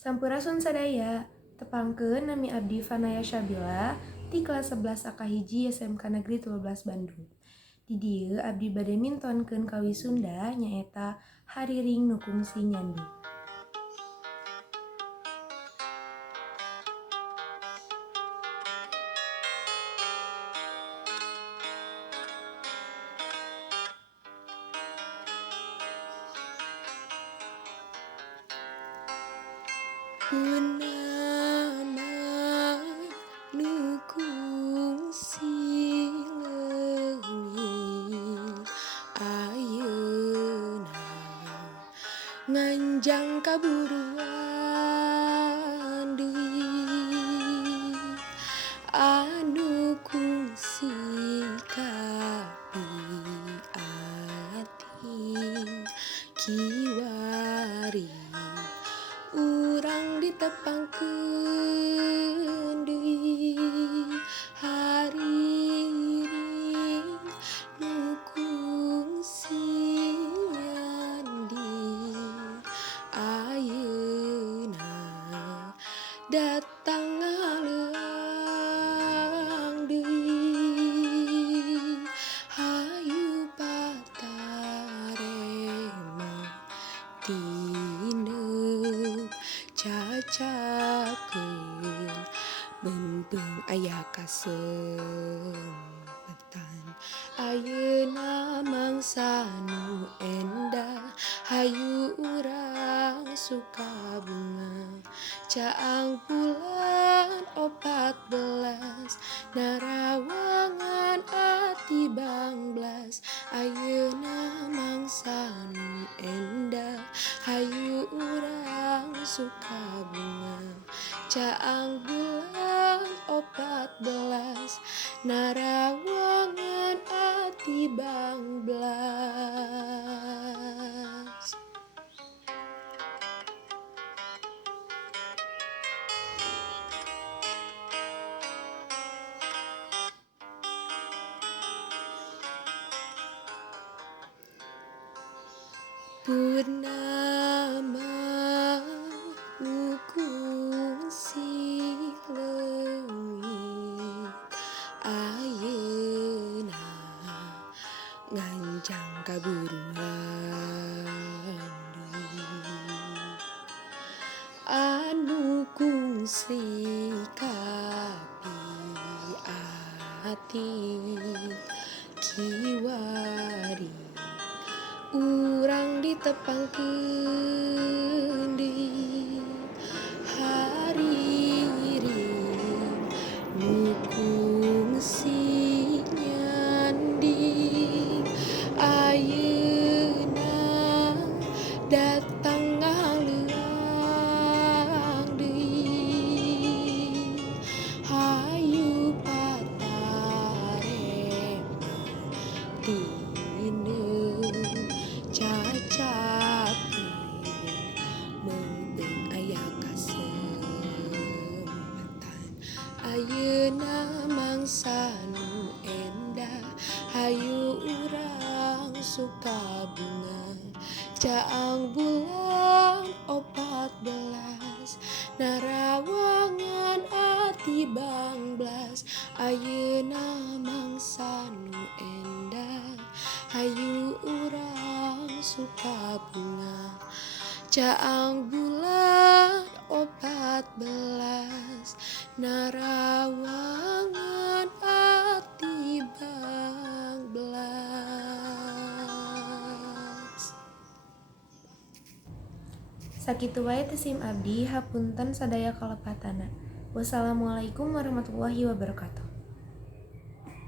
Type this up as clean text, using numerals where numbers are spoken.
Sampurasun sadaya, tepangkeun nami abdi Fanaya Syabila ti kelas 11 Akahiji SMK Negeri 12 Bandung. Di dieu abdi bade mintonkeun kawisunda nyaeta hariring nu kungsi nyandi. Punama nu kungsi leungit ayeuna nganjang kaburuan deui anu kungsi kapiatin kiwari urang ditepangkeun deui hariring nu kungsi nyandi ayeuna datang ngaleuang deui hayu patarema tineup cacakeun beumpeng aya kasempetan ayeuna mangsa nu endah hayu urang Sukabunga caang bulan 14 narawangan ati banglas ayeuna mangsa nu endah hayu urang Sukabunga caang bulan 14 narawangan ati banglas. Purnama nu kungsi leungit ayeuna nganjang kaburuan deui anu kungsi kapiatin kiwari urang ditepangkeun deui hariring nu kungsi nyandi ayeuna datang ngaleuang deui hayu patarema tineup cacakeun meumpeng aya kasempetan ayeuna mangsa nu endah hayu urang Sukabunga caang bulan 14 narawangan ati banglas ayeuna mangsa nu endah hayu urang Sukabunga caang bulan 14 narawangan ati banglas. Sakitu wae teh sim abdi hapunten sadaya kalepatana. Wassalamualaikum warahmatullahi wabarakatuh.